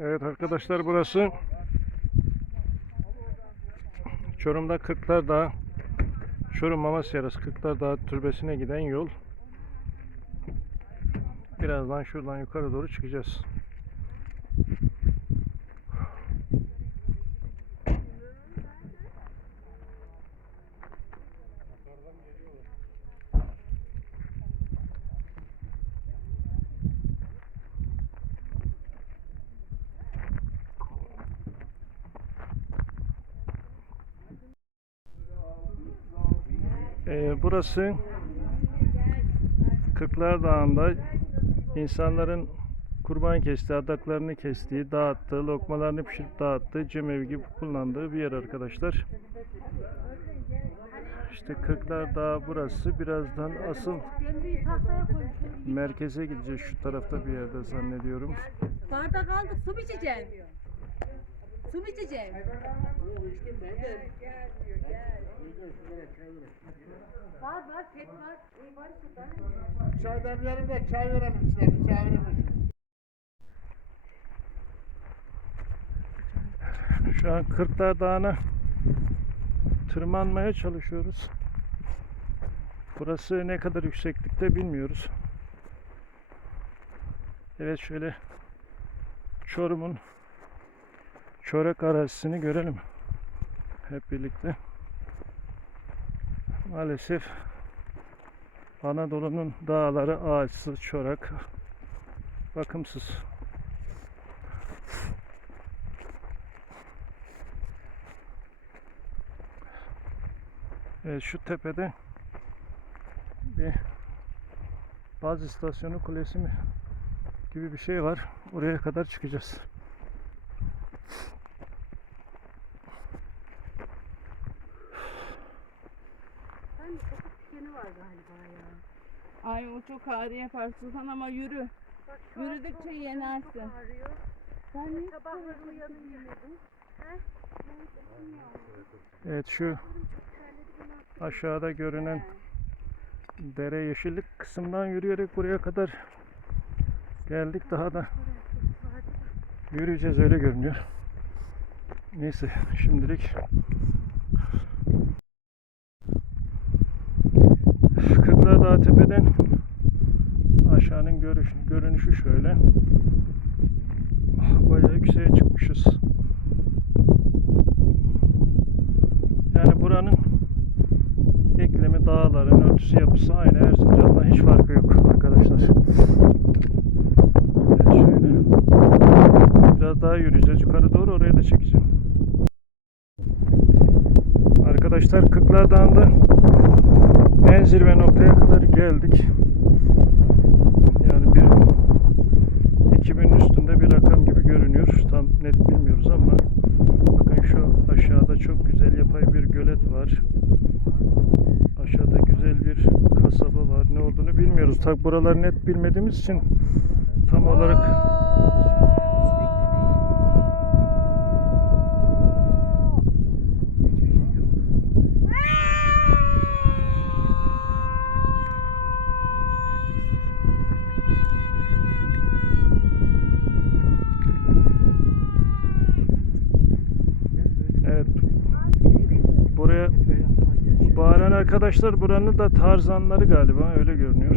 Evet arkadaşlar burası Çorum'da Kırklar Dağı Çorum Mamas Yarası Kırklar Dağı türbesine giden yol. Birazdan şuradan yukarı doğru çıkacağız. Ee, burası Kırklar Dağı'nda insanların kurban kestiği, adaklarını kestiği, dağıttığı, lokmalarını pişirip dağıttığı, cemevi gibi kullandığı bir yer arkadaşlar. İşte Kırklar Dağı burası. Birazdan asıl merkeze gideceğiz şu tarafta bir yerde zannediyorum. Bardak aldık su içeceğim? Su mu içeceğim? Var var pet var. İyi var şurada. Çay demleyelim de çay verelim size. Çay verelim. Şu an Kırklar Dağı'na tırmanmaya çalışıyoruz. Burası ne kadar yükseklikte bilmiyoruz. Evet şöyle Çorum'un Çorak arazisini görelim. Hep birlikte. Maalesef Anadolu'nun dağları ağaçsız, çorak, bakımsız. Evet, şu tepede bir baz istasyonu kulesi mi gibi bir şey var. Oraya kadar çıkacağız. Ben var galiba ya. Ay o çok ağrı yapar Sultan ama yürü. Bak şu Yürüdükçe yenersin. Çok ağrıyor. Ne Sabahları uyanın yemedim. Evet şu aşağıda görünen dere yeşillik kısımdan yürüyerek buraya kadar geldik. Daha da yürüyeceğiz öyle görünüyor. Neyse şimdilik Kırklar Dağı tepeden aşağının görüş, görünüşü şöyle. Bayağı yükseğe çıkmışız. Yani buranın iklimi, dağların örtüsü, yapısı aynı Erzincan'la hiç farkı yok arkadaşlar. Evet şöyle. Biraz daha yürüyeceğiz yukarı doğru oraya da çekeceğim. Arkadaşlar Kırklar Dağı'nda en zirve noktaya kadar geldik. Yani bir 2000 üstünde bir rakam gibi görünüyor. Tam net bilmiyoruz ama bakın şu aşağıda çok güzel yapay bir gölet var. Aşağıda güzel bir kasaba var. Ne olduğunu bilmiyoruz. Tabi buraları net bilmediğimiz için tam olarak Evet. Buraya bağıran arkadaşlar buranın da tarzanları galiba öyle görünüyor.